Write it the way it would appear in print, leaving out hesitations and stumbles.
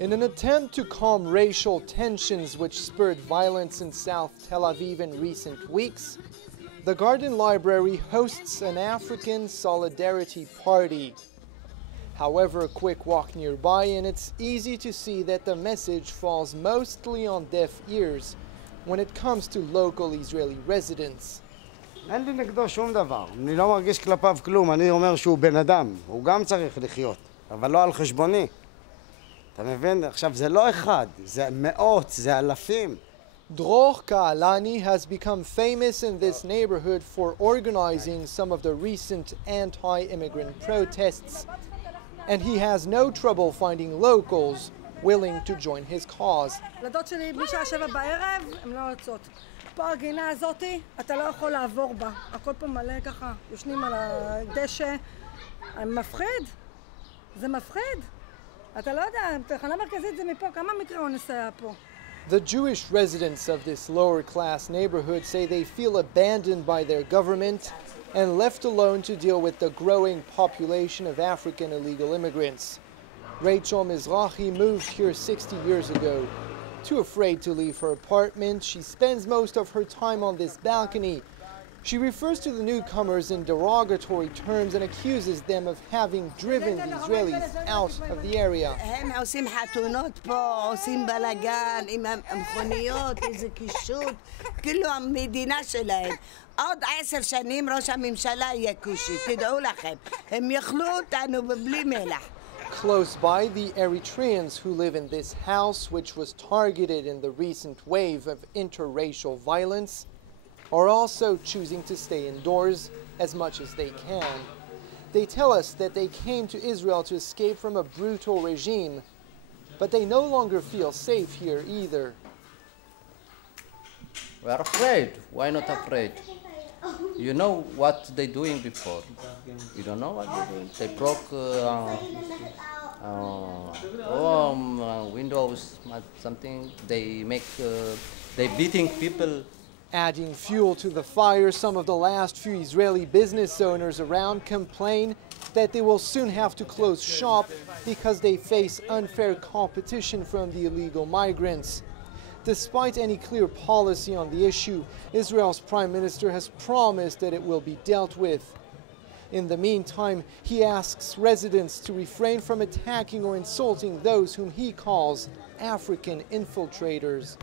In an attempt to calm racial tensions which spurred violence in South Tel Aviv in recent weeks, the Garden Library hosts an African solidarity party. However, a quick walk nearby and it's easy to see that the message falls mostly on deaf ears when it comes to local Israeli residents. אין לי נגדו שום דבר, אני לא מרגיש כלפיו כלום, אני אומר שהוא בן אדם, הוא גם צריך לחיות, אבל לא על חשבוני. אתה מבין? עכשיו זה לא אחד, זה מאות, זה אלפים. Dror Kaalani has become famous in this neighborhood for organizing some of the recent anti-immigrant protests, and he has no trouble finding locals willing to join his cause. ילדות שלי בשעה 7 בערב, הן לא יוצאות. פה הגינה הזאתי, אתה לא יכול לעבור בה. הכל פה מלא ככה, יושנים על הדשא. מפחיד. זה מפחיד. אתה לא יודע, תחנה מרכזית זה מפה, כמה מקרי אונס היה פה? The Jewish residents of this lower-class neighborhood say they feel abandoned by their government and left alone to deal with the growing population of African illegal immigrants. Rachel Mizrahi moved here 60 years ago. Too afraid to leave her apartment, she spends most of her time on this balcony. She refers to the newcomers in derogatory terms and accuses them of having driven the Israelis out of the area. הם עושים חתונות פה, עושים בלגן עם המכוניות, איזה קישוט, כאילו המדינה שלהם. עוד 10 שנים ראש הממשלה יהיה כושי, תדעו לכם. הם יאכלו אותנו בלי מלח. Close by, the Eritreans who live in this house, which was targeted in the recent wave of interracial violence, are also choosing to stay indoors as much as they can. They tell us that they came to Israel to escape from a brutal regime, but they no longer feel safe here either. We are afraid. Why not afraid? You know what they're doing before. You don't know what they're doing. They broke windows, something. They beating people. Adding fuel to the fire, some of the last few Israeli business owners around complain that they will soon have to close shop because they face unfair competition from the illegal migrants. Despite any clear policy on the issue, Israel's prime minister has promised that it will be dealt with. In the meantime, he asks residents to refrain from attacking or insulting those whom he calls African infiltrators.